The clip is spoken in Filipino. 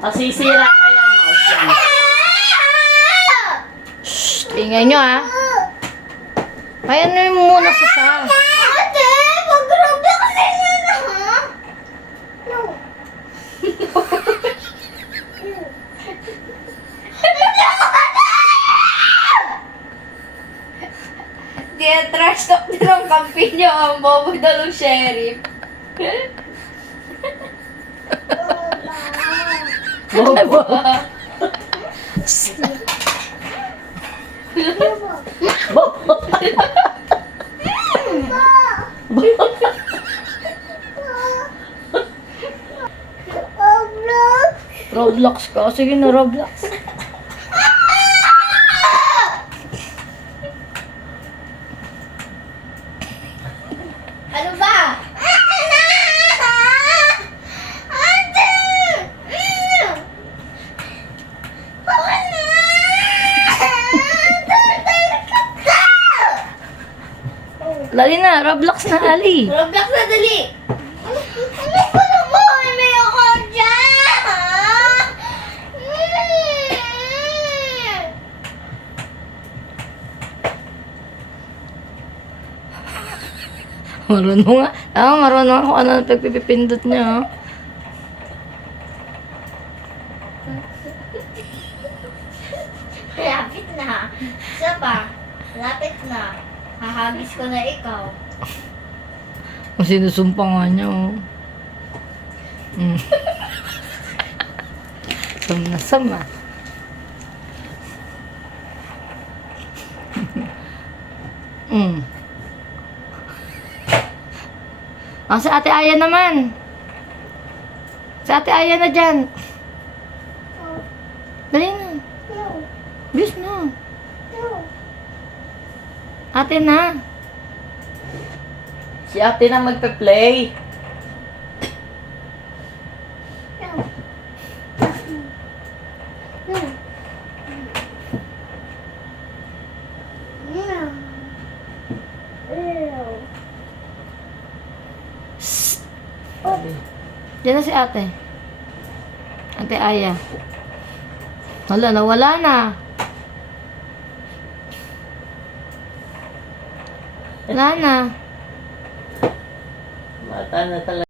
Masisira pa yung mouse yan. Shh, ingay nyo ha. Ay, ano yung muna sa Ate, mag-roblox kasi nyo na, ha? No. Kaya trash talk din ang kampi niyo ang bobo daw ng sheriff. Bobo. Bobo. Roblox ka. Sige na, Roblox. Ano ba? Lali na, Roblox na, Ali. Roblox na dali. Ano ko naman? May ako dyan, ha? Marunong nga. Marunong ako ano pagpipindot niya. Oh. Lapit na. Isa pa. Lapit na. Hahagis ko na ikaw. Ang sinusumpa nga niya. Oh. Sama. Ang sa Ate Aya naman. Sa Ate Aya na dyan. Dali na. Bis na. Ate na. Si ate na magpe-play. Diyan na si ate. Ate Aya. Nawala na. Wala na. Mata na talaga.